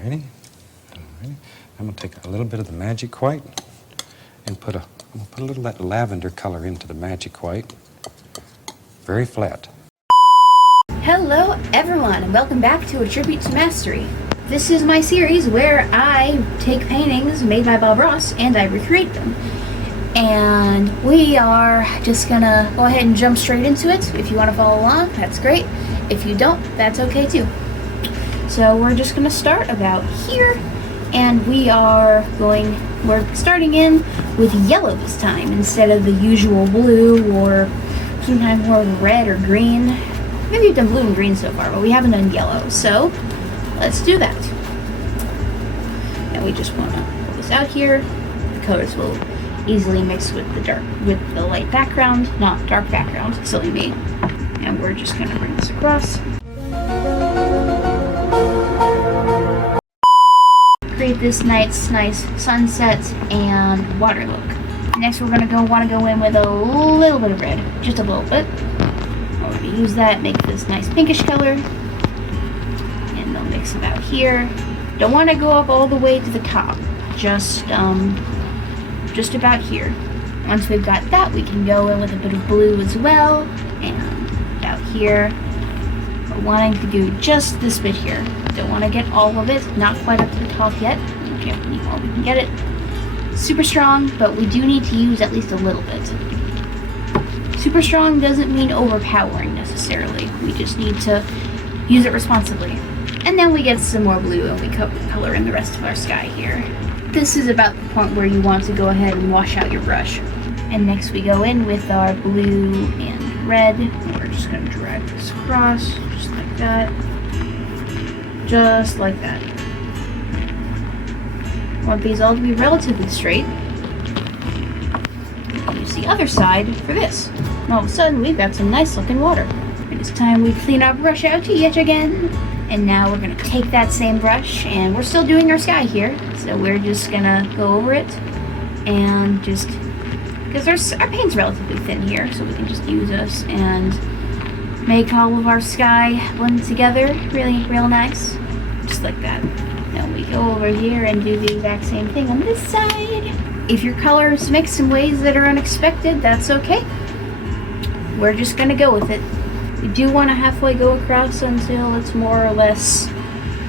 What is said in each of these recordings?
Alrighty. Alrighty. I'm going to take a little bit of the magic white and I'm going to put a little of that lavender color into the magic white. Very flat. Hello everyone and welcome back to A Tribute to Mastery. This is my series where I take paintings made by Bob Ross and I recreate them. And we are just gonna go ahead and jump straight into it. If you want to follow along, that's great. If you don't, that's okay too. So we're just gonna start about here, and we're starting in with yellow this time instead of the usual blue or sometimes more red or green. Maybe we've done blue and green so far, but we haven't done yellow, so let's do that. And we just want to pull this out here. The colors will easily mix with the light background, not dark background, silly me. And we're just going to bring this across. Create this nice sunset and water look. Next, we're going to want to go in with a little bit of red, just a little bit. We're going to use that, make this nice pinkish color, and they'll mix it out here. Don't want to go up all the way to the top, just about here. Once we've got that, we can go in with a bit of blue as well, and out here. We're wanting to do just this bit here. Don't want to get all of it, not quite up to the top yet. We can get it super strong, but we do need to use at least a little bit. Super strong doesn't mean overpowering necessarily. We just need to use it responsibly. And then we get some more blue and we color in the rest of our sky here. This is about the point where you want to go ahead and wash out your brush. And next we go in with our blue and red. And we're just going to drag this across, just like that. Just like that. Want these all to be relatively straight. Use the other side for this. And all of a sudden we've got some nice looking water. And it's time we clean our brush out yet again. And now we're going to take that same brush, and we're still doing our sky here, so we're just going to go over it, and just, because our paint's relatively thin here, so we can just use this and make all of our sky blend together really real nice, just like that. Then we go over here and do the exact same thing on this side. If your colors mix in ways that are unexpected, that's okay. We're just going to go with it. We do want to halfway go across until it's more or less,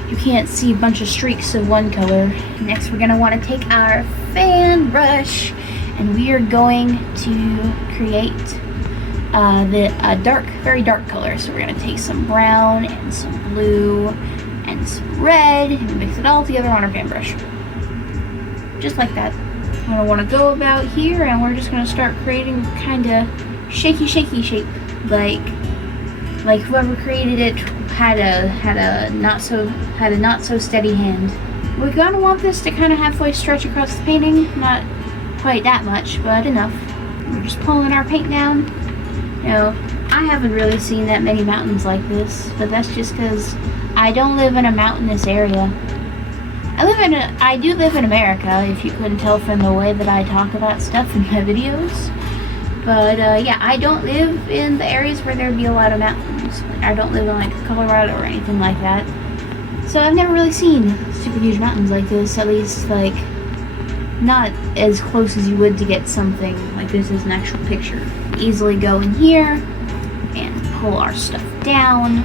you can't see a bunch of streaks of one color. Next we're going to want to take our fan brush and we are going to create the very dark color. So we're going to take some brown and some blue and some red and mix it all together on our fan brush. Just like that. We're going to want to go about here and we're just going to start creating kind of shaky shape, like whoever created it had a not so steady hand. We're gonna want this to kind of halfway stretch across the painting, not quite that much, but enough. We're just pulling our paint down. You know, I haven't really seen that many mountains like this, but that's just because I don't live in a mountainous area. I do live in America, if you couldn't tell from the way that I talk about stuff in my videos. But yeah, I don't live in the areas where there'd be a lot of mountains. Like, I don't live in like Colorado or anything like that. So I've never really seen super huge mountains like this, at least like not as close as you would to get something like this as an actual picture. Easily go in here and pull our stuff down.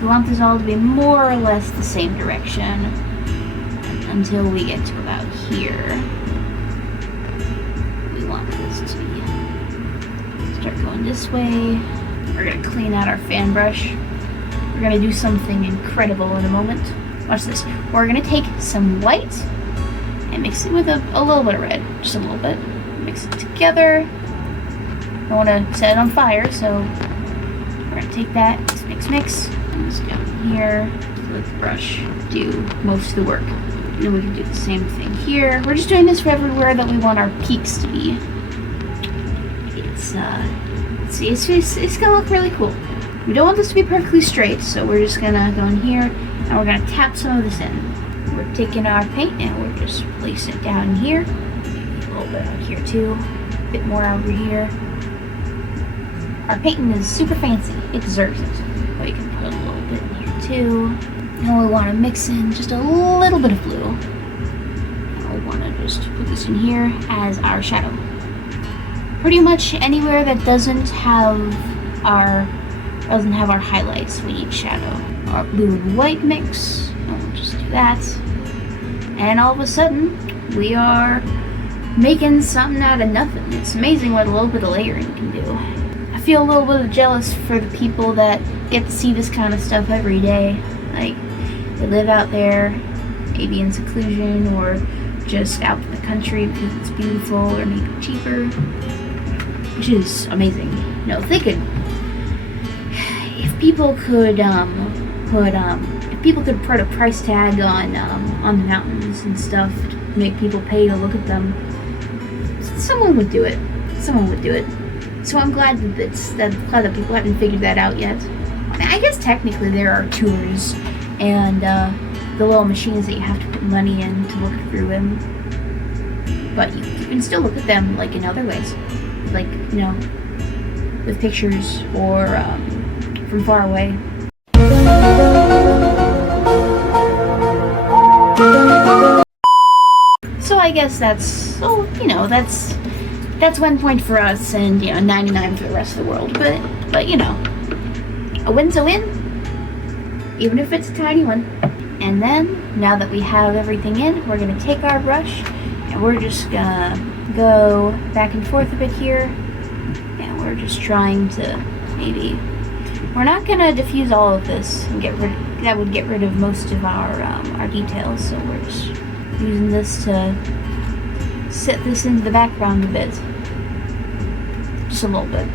We want this all to be more or less the same direction until we get to about here. We want this to be start going this way. We're going to clean out our fan brush. We're going to do something incredible in a moment. Watch this. We're going to take some white and mix it with a little bit of red. Just a little bit. Mix it together. I want to set it on fire, so we're going to take that, mix, and just go in here. Let the brush do most of the work. And then we can do the same thing here. We're just doing this for everywhere that we want our peaks to be. It's gonna look really cool. We don't want this to be perfectly straight, so we're just gonna go in here and we're gonna tap some of this in. We're taking our paint and we're just placing it down here. A little bit out here too. A bit more over here. Our painting is super fancy. It deserves it. But you can put a little bit in here too. Now we want to mix in just a little bit of blue. And we want to just put this in here as our shadow. Pretty much anywhere that doesn't have our highlights, we need shadow. Our blue and white mix, and we'll just do that. And all of a sudden, we are making something out of nothing. It's amazing what a little bit of layering can do. I feel a little bit jealous for the people that get to see this kind of stuff every day. Like, they live out there, maybe in seclusion, or just out in the country because it's beautiful, or maybe cheaper, which is amazing. You know, if people could put a price tag on the mountains and stuff to make people pay to look at them, someone would do it. Someone would do it. So I'm glad that people haven't figured that out yet. I guess technically there are tours and the little machines that you have to put money in to look through them, but you can still look at them like in other ways, like, you know, with pictures or from far away. So I guess that's one point for us, and 99 for the rest of the world. But a win's a win, even if it's a tiny one. And then now that we have everything in, we're gonna take our brush and we're just gonna go back and forth a bit here, and we're just trying to we're not gonna diffuse all of this and that would get rid of most of our details. So we're just using this to set this into the background a bit, just a little bit.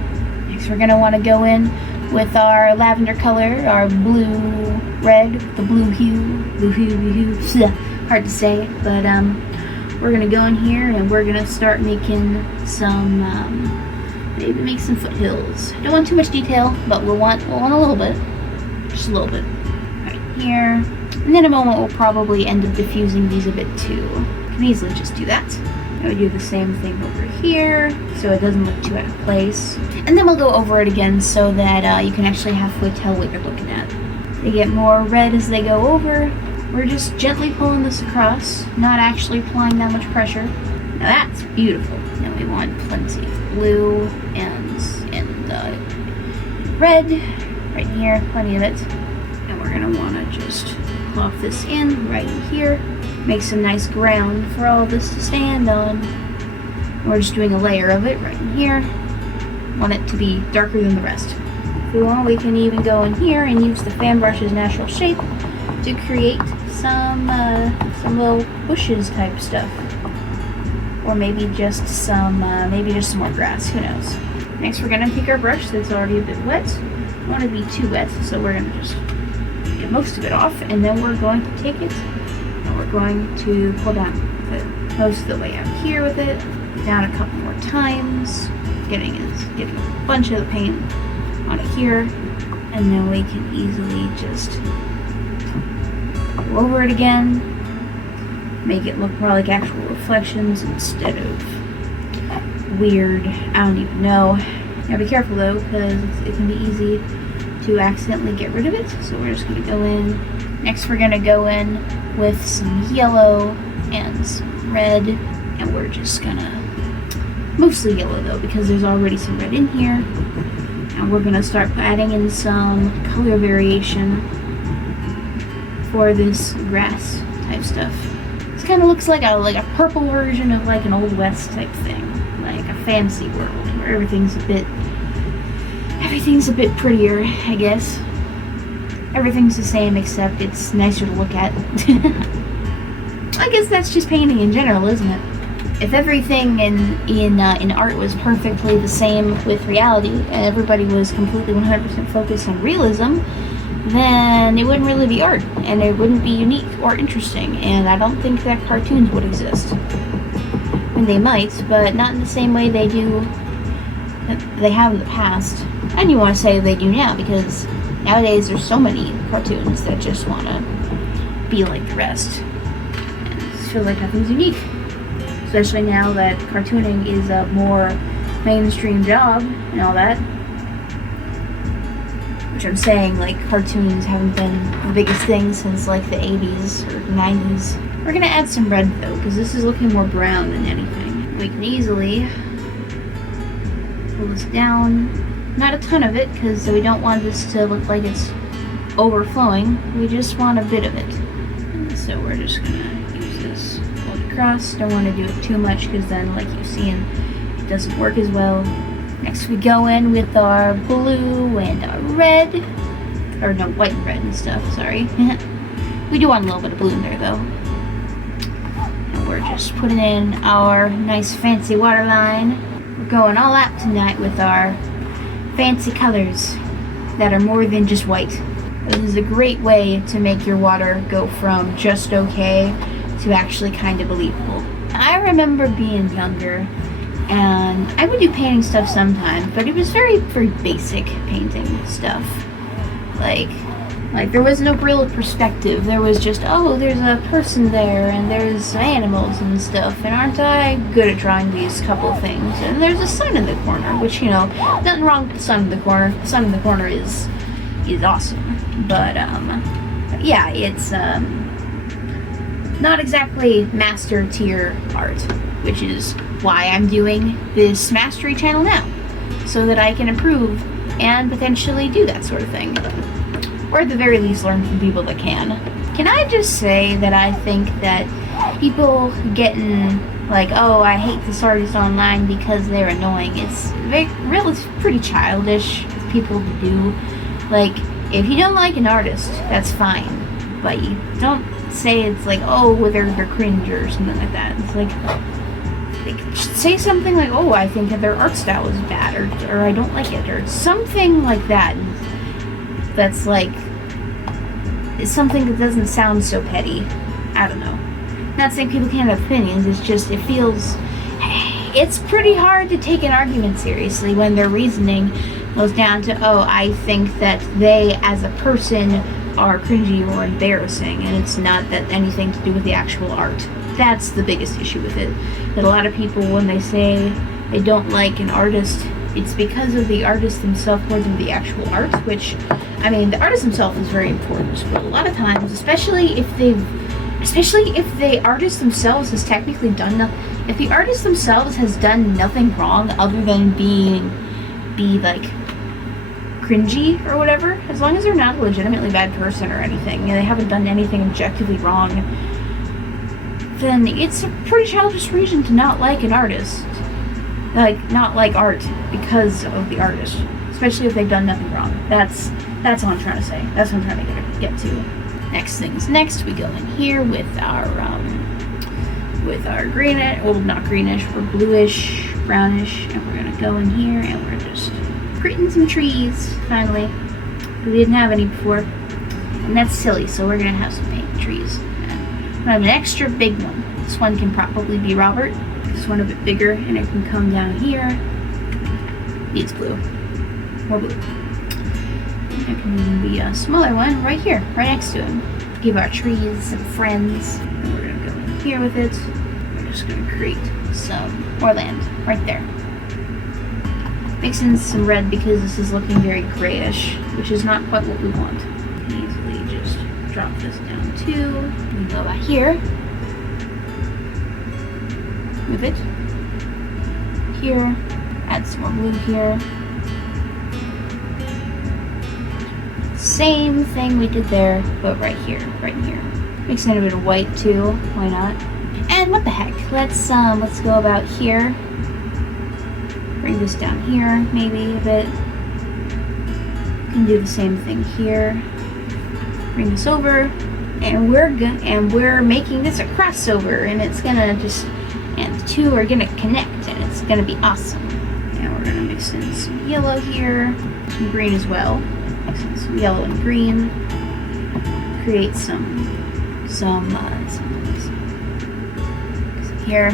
Next, we're gonna want to go in with our lavender color, our blue-red, the blue hue, hard to say, but we're gonna go in here and we're gonna start making some, maybe make some foothills. Don't want too much detail, but we'll want a little bit, just a little bit, right here. And in a moment, we'll probably end up diffusing these a bit too. Can easily just do that. And we do the same thing over here, so it doesn't look too out of place. And then we'll go over it again so that you can actually halfway tell what you're looking at. They get more red as they go over. We're just gently pulling this across, not actually applying that much pressure. Now that's beautiful. Now we want plenty of blue and red right here, plenty of it. And we're gonna wanna just plop this in right here. Make some nice ground for all of this to stand on. We're just doing a layer of it right in here. Want it to be darker than the rest. If we want, we can even go in here and use the fan brush's natural shape to create some little bushes type stuff, or maybe just some more grass. Who knows? Next, we're gonna take our brush that's already a bit wet. Don't want to be too wet, so we're gonna just get most of it off, and then we're going to take it and we're going to pull down with it most of the way out here with it, down a couple more times, getting a bunch of the paint on it here, and then we can easily just go over it again, make it look more like actual reflections instead of weird, I don't even know. Now be careful though, because it can be easy to accidentally get rid of it, so we're just going to go in. Next we're going to go in with some yellow and some red, and we're just going to, mostly yellow though, because there's already some red in here, and we're going to start adding in some color variation for this grass type stuff. This kind of looks like a purple version of like an Old West type thing, like a fantasy world where everything's a bit prettier, I guess. Everything's the same except it's nicer to look at. I guess that's just painting in general, isn't it? If everything in art was perfectly the same with reality, and everybody was completely 100% focused on realism, then it wouldn't really be art, and it wouldn't be unique or interesting, and I don't think that cartoons would exist. And they might, but not in the same way they have in the past. And you want to say they do now, because nowadays there's so many cartoons that just want to be like the rest and feel like nothing's unique. Especially now that cartooning is a more mainstream job and all that. which I'm saying, like, cartoons haven't been the biggest thing since, like, the 80s or 90s. We're gonna add some red, though, because this is looking more brown than anything. We can easily pull this down. Not a ton of it, because we don't want this to look like it's overflowing. We just want a bit of it. And so we're just gonna use this all across. Don't want to do it too much, because then, like you've seen, it doesn't work as well. Next we go in with our blue and our red. Or no, white and red and stuff, sorry. We do want a little bit of blue in there, though. And we're just putting in our nice fancy waterline. We're going all out tonight with our fancy colors that are more than just white. This is a great way to make your water go from just okay to actually kind of believable. I remember being younger, and I would do painting stuff sometimes, but it was very, very basic painting stuff. Like there was no real perspective. There was just, oh, there's a person there, and there's animals and stuff, and aren't I good at drawing these couple things? And there's a sun in the corner, which, you know, nothing wrong with the sun in the corner. The sun in the corner is awesome. But yeah, it's not exactly master tier art, which is why I'm doing this mastery channel now, so that I can improve and potentially do that sort of thing. Or at the very least learn from people that can. Can I just say that I think that people getting like, oh, I hate this artist online because they're annoying, it's pretty childish of people to do. Like, if you don't like an artist, that's fine, but you don't say it's like, oh, well, they're cringe or something like that. It's like say something like, oh, I think that their art style is bad, or I don't like it, or something like that. That's like, it's something that doesn't sound so petty. I don't know. Not saying people can't have opinions, it's just, it's pretty hard to take an argument seriously when their reasoning goes down to, oh, I think that they as a person are cringy or embarrassing, and it's not that anything to do with the actual art. That's the biggest issue with it. That a lot of people, when they say they don't like an artist, it's because of the artist themselves more than the actual art, which, I mean, the artist himself is very important, but a lot of times, especially if the artist themselves has technically done nothing, if the artist themselves has done nothing wrong other than be like cringy or whatever, as long as they're not a legitimately bad person or anything, and they haven't done anything objectively wrong, then it's a pretty childish reason to not like an artist. Like, not like art because of the artist, especially if they've done nothing wrong. That's all I'm trying to say. That's what I'm trying to get to. Next things next, we go in here with our greenish, well, not greenish, we're bluish, brownish, and we're gonna go in here and we're just creating some trees finally. We didn't have any before, and that's silly. So we're gonna have some painted trees. And I have an extra big one. This one can probably be Robert. This one a bit bigger, and it can come down here. Needs blue. More blue. And there can even be a smaller one right here, right next to him. Give our trees some friends. And we're gonna go in here with it. We're just gonna create some more land right there. Mix in some red because this is looking very grayish, which is not quite what we want. Easily just drop this down too. We go back here. Move it. Here. Add some more blue here. Same thing we did there, but right here, right in here. Mix in a bit of white too. Why not? And what the heck? Let's go about here. Bring this down here, maybe a bit. Can do the same thing here. Bring this over, and we're making this a crossover, and it's gonna just, and the two are gonna connect, and it's gonna be awesome. And we're gonna mix in some yellow here, some green as well. Mix in some yellow and green. Create some here.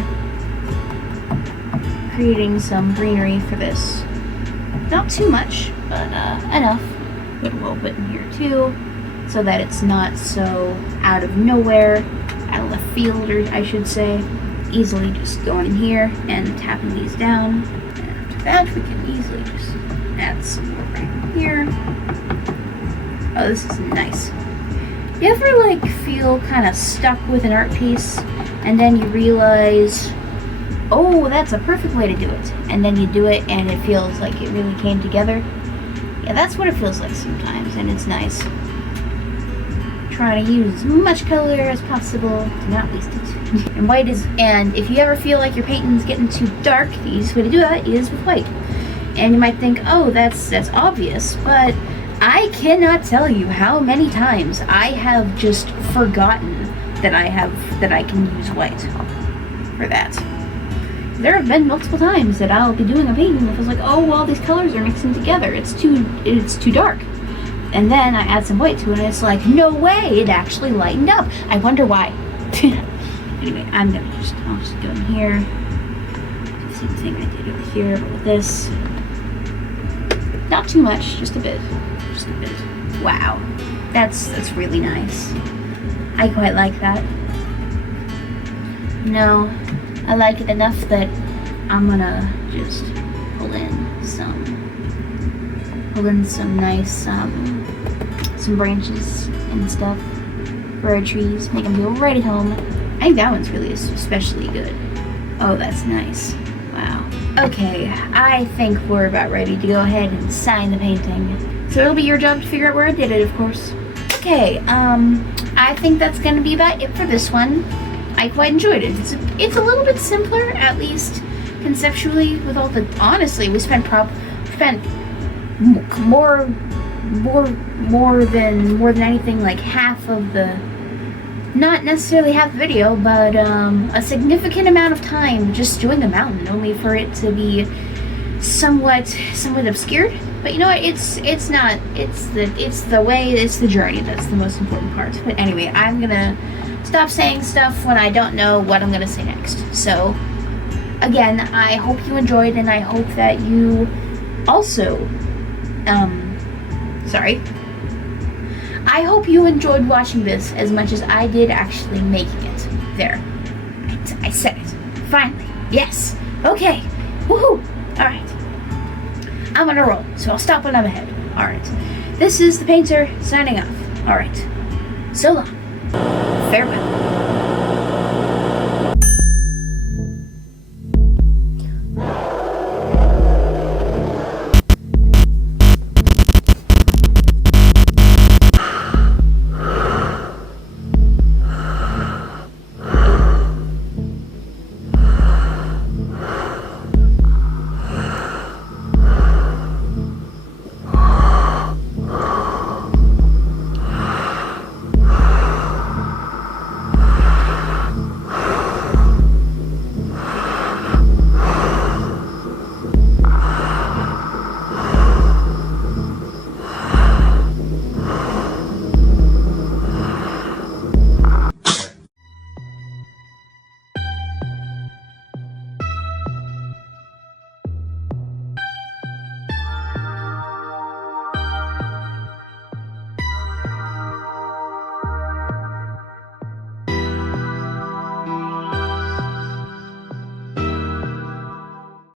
Creating some greenery for this. Not too much, but enough. Put a little bit in here too, so that it's not so out of nowhere, out of left field, or I should say. Easily just going in here and tapping these down. And after that, we can easily just add some more right here. Oh, this is nice. You ever like feel kind of stuck with an art piece and then you realize, oh, that's a perfect way to do it, and then you do it and it feels like it really came together? Yeah, that's what it feels like sometimes, and it's nice. Trying to use as much color as possible to not waste it. And white is, and if you ever feel like your painting's getting too dark, the easiest way to do that is with white. And you might think, oh, that's obvious, but I cannot tell you how many times I have just forgotten that I can use white for that. There have been multiple times that I'll be doing a painting and it feels like, oh, well, these colors are mixing together. It's too dark. And then I add some white to it and it's like, no way, it actually lightened up. I wonder why. Anyway, I'll just go in here. Same thing I did over here, but with this. Not too much, just a bit. Just a bit. Wow. That's really nice. I quite like that. No, I like it enough that I'm gonna just pull in some nice some branches and stuff for our trees, make them feel right at home. I think that one's really especially good. Oh, that's nice. Wow. Okay, I think we're about ready to go ahead and sign the painting. So it'll be your job to figure out where I did it, of course. Okay, I think that's gonna be about it for this one. I quite enjoyed it. It's a little bit simpler, at least conceptually, with all the, honestly, we spent more than anything, like half of the, not necessarily half the video, but a significant amount of time just doing the mountain, only for it to be somewhat obscured. But you know what, it's not, it's the way, it's the journey that's the most important part. But anyway, I'm gonna stop saying stuff when I don't know what I'm gonna say next. So again, I hope you enjoyed, and I hope that you also I hope you enjoyed watching this as much as I did actually making it. There, I said it finally. Yes. Okay. Woohoo. All right, I'm on a roll, so I'll stop when I'm ahead. All right, this is the painter signing off. All right, so long, farewell.